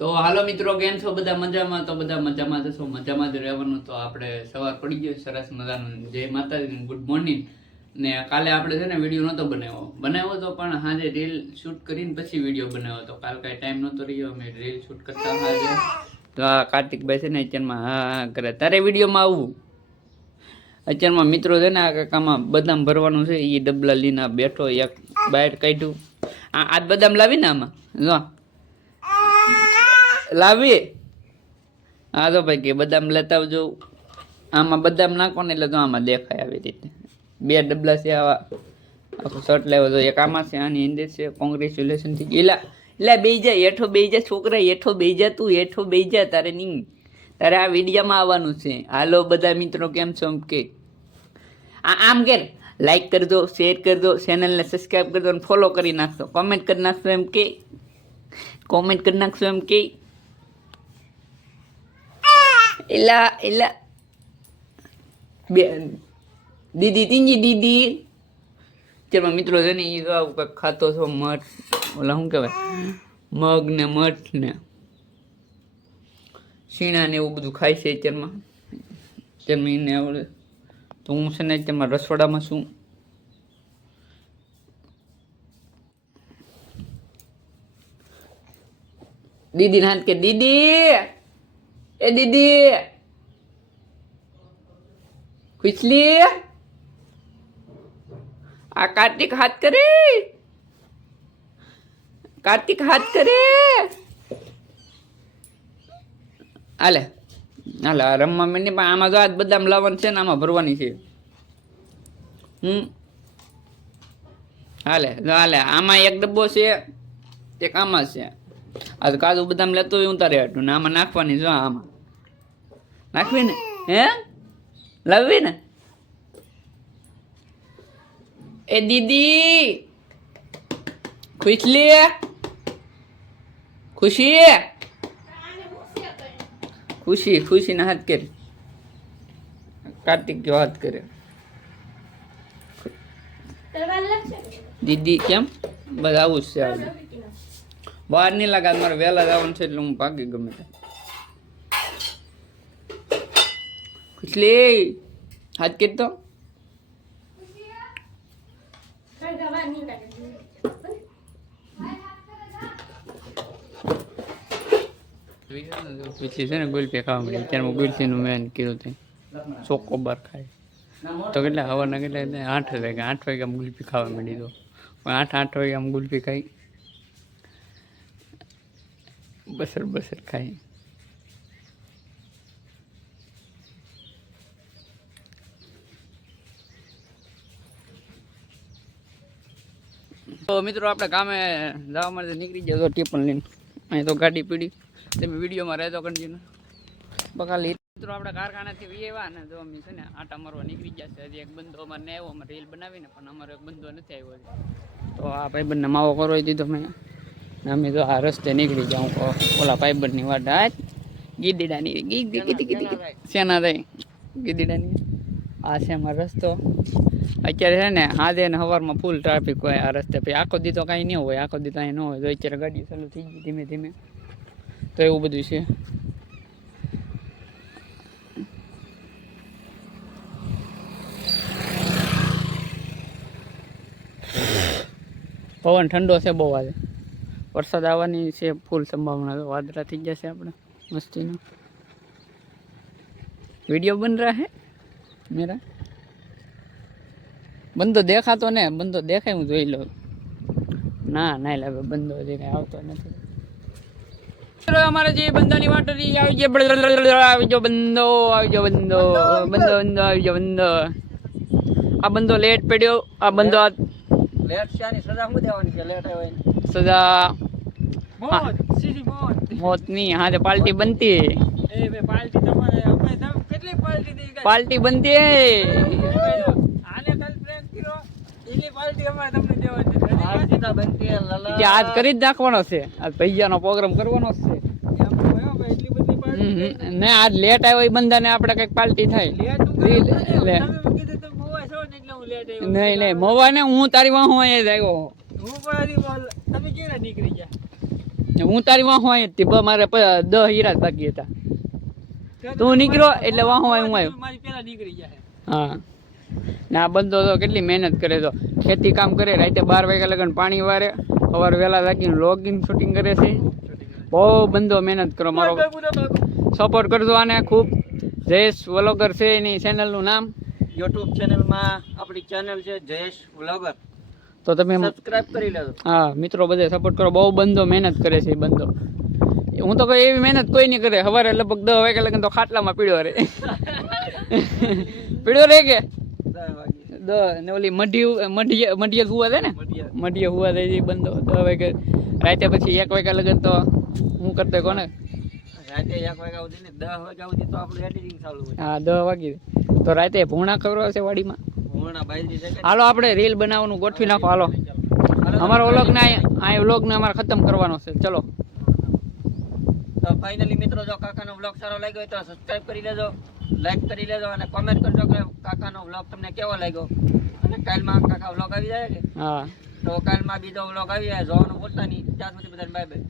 તો હાલો મિત્રો, કેમ છો બધા? મજામાં? તો બધા મજામાં જશો, મજામાં જ રહેવાનું. તો આપણે સવાર પડી ગયો સરસ મજાનું. જય માતાજી, ગુડ મોર્નિંગ. ને કાલે આપણે છે ને વિડીયો નહોતો બનાવ્યો તો પણ હાજે રીલ શૂટ કરીને પછી વિડીયો બનાવ્યો તો કાલે કાંઈ ટાઈમ નહોતો રહ્યો, અમે રીલ શૂટ કરતા હાજે. તો આ કાર્તિકભાઈ છે ને અત્યારમાં હા કરે, તારે વિડીયોમાં આવવું. અત્યારમાં મિત્રો છે ને આ કાકામાં બદામ ભરવાનું છે, એ ડબલા લઈને બેઠો, એક બહાર કાઢ્યું. આ બદામ લાવીને આમાં જો લાવી. હા તો ભાઈ કે બદામ લેતા આવજો. આમાં બદામ નાખો ને એટલે તો આમાં દેખાય આવી રીતે. બે ડબલા છે આવા, આખું શર્ટ લેવો તો એક આમાં છે, આની અંદર છે. કોંગ્રેચ્યુલેશન થી ગયેલા એટલે બે જા હેઠો બે જા છોકરા, હેઠો બે જા, તું હેઠો બે જા. તારે નહીં, તારે આ વિડીયોમાં આવવાનું છે. હાલો બધા મિત્રો, કેમ છો? એમ કે આમ કે લાઈક કરી દો, શેર કરી દો, ચેનલને સબસ્ક્રાઈબ કરી દો અને ફોલો કરી નાખશો, કોમેન્ટ કરી નાખશો. એમ કે કોમેન્ટ કરી નાખશો. એમ કે એલા એલા બે દીદી તીંજી દીદી. ચાલો મિત્રો છે ને એ કંઈક ખાતો છો, મઠ ઓલા શું કહેવાય, મગ ને મઠ ને શીણા ને એવું બધું ખાય છે અત્યારમાં. અત્યારમાં એને આવડે તો હું છે ને અત્યારમાં રસોડામાં છું. દીદી હાથ કે દીદી, એ દીદી ખુશલી, આ કાર્તિક હાથ કરે, કાર્તિક હાથ કરે. હાલે હાલે રમવા માંડી. પણ આમાં જો આજ બદામ લાવવાનું છે ને આમાં ભરવાની છે. હાલે હાલે આમાં એક ડબ્બો છે, એક આમાં છે. આ તો કાજુ બદામ લેતો હોય હું તારે હતું ને આમાં નાખવાની. જો આમાં નાખવી ને, હે લાવવી ને. એ દીદી ખુશલી, ખુશી ખુશી ખુશી ના હાથ કરે. કાર્તિક કયો હાથ કરે. દીદી કેમ બસ આવું જ છે. આપણે બહાર નહીં લાગે, મારે વહેલા જવાનું છે એટલે હું ભાગી ગમે તે. ખુશલી હાથ કે તો પછી છે ને ગુલપી ખાવા મળી. અત્યારમાં ગુલપીનું મેન કીધું હતું ચોકોબાર ખાય તો કેટલા હવાના કેટલા 8 વાગે 8 વાગે આમ ગુલપી ખાવા મળી. તો પણ 8 વાગે આમ ગુલપી ખાઈ બસર બસર ખાઈ. તો મિત્રો આપણે કામે જવા માટે નીકળી જાય તો ટીપન લઈને. અહીં તો ગાડી પીડી, તમે વિડીયોમાં રહેતો કન્ટિન્યુ. બકાલી મિત્રો આપણે કારખાનાથી વિયેવા ને જો અમે છે ને આટા મારવા નીકળી ગયા છે. હજી એક બંધો અમારે ને આવ્યો, અમે રીલ બનાવીને પણ અમારો એક બંધો નથી આવ્યો. તો આ ભાઈબંધને માવો કરવો દીધો મેં. અમે તો આ રસ્તે નીકળી જાઉં ઓલા ભાઈબંધની વાટ. હા ગીદીડાની ગીદી શેના થાય ગીદીડાની. આ છે અમારો રસ્તો. અત્યારે છે ને હાજે ને સવારમાં ફૂલ ટ્રાફિક હોય આ રસ્તે. પછી આખો દી તો કાંઈ નહીં હોય, આખો દી તો અહીં ન હોય. તો અત્યારે ગાડી ચાલુ થઈ ગઈ ધીમે ધીમે. તો એવું બધું છે. પવન ઠંડો છે બહુ. આજે વરસાદ આવવાની છે ફૂલ સંભાવના. તો વાદળા થઈ જશે આપણે મસ્તીનો. वीडियो बन रहा है मेरा. बंदो देखा तो ने, बंदो देखाय હું જોઈ લો. ના ના લાવે બંદો જે કઈ આવતો નથી. ચલો અમારે જે બંદાની વાટ રહી આવી ગયો બંદો, આવી ગયો બંદો, બંદો બંદો આવી ગયો બંદો. આ બંદો લેટ પડ્યો. આ બંદો લેટ છે ની સજા હું દેવાની છે? લેટ આવે સજા મોત, સીધી મોત. મોત ની હા તે પાર્ટી બનતી. એ બે પાર્ટી તમારે આપણે કેટલી પાર્ટી દઈ ગઈ? પાર્ટી બનતી આને કાલ પ્રેમ કર્યો એની પાર્ટી અમારે તમને દેવાની છે. પાર્ટી તો બનતી લલા આજ કરી જ નાખવાનો છે. આજ પૈસાનો પ્રોગ્રામ કરવાનો છે. એમ કયો ભાઈ એટલી બધી પાર્ટી ને આજ લેટ આવ્યો એ બંદાને આપણે કઈક પાર્ટી થાય. લે નહીં નહીં મોવા ને હું તારી વાહ અહીંયા જ આવ્યો. હું પણ તમે કેરા નીકળી ગયા હું તારી વાહો આવી હતી મારે 10 હીરા જ બાકી હતા તું નીકળ્યો એટલે વાહો હું આવ્યો મારી પેલા નીકળી જાય હા ને આ બંધો તો કેટલી મહેનત કરે તો ખેતી કામ કરે રાતે 12 વાગ્યા લગન પાણી વારે સવારે વહેલા લાગીને લોગિન શૂટિંગ કરે છે બહુ બંધો મહેનત કરો મારો સપોર્ટ કરજો આને ખૂબ જયેશ વ્લોગર છે એની ચેનલનું નામ યુટ્યુબ ચેનલમાં આપણી ચેનલ છે જયેશ વ્લોગર તો તમે સબસ્ક્રાઇબ કરી લેજો હા મિત્રો બધે સપોર્ટ કરો બહુ બંધો મહેનત કરે છે એ બંધો હું તો કોઈ એવી મહેનત કોઈ નહીં કરે સવારે લગભગ 10 વાગ્યા લગન તો ખાટલામાં પીડ્યો રે પીડ્યો રે કે 10 ને ઓલી મઢીએ હુવા દે ને મઢીએ હુવા દે એ બંધો 10 વાગે રાતે પછી 1 વાગ્યા લગન તો હું કરતો કોને રાતે 1 વાગ્યા સુધી ને 10 વાગ્યા સુધી તો આપણું એડિટિંગ ચાલુ હોય હા 10 વાગી તો રાતે ભૂણા ખવડાવે છે વાડીમાં ભૂણા બાજરી છે હાલો આપણે રીલ બનાવવાનું ગોઠવી નાખો હાલો અમારો વ્લોગ ને આ વ્લોગ ને અમારે ખતમ કરવાનો છે ચલો તો ફાઇનલી મિત્રો જો કાકાનો વ્લોગ સારો લાગ્યો હોય તો સબસ્ક્રાઇબ કરી લેજો લાઈક કરી લેજો અને કોમેન્ટ કરજો કે કાકાનો વ્લોગ તમને કેવો લાગ્યો અને કાલમાં કાકા વ્લોગ આવી જાય કે હા તો કાલમાં બીજો વ્લોગ આવી જાય જોવાનું ભૂલતા નહીં ત્યાં સુધી બધાને બાય બાય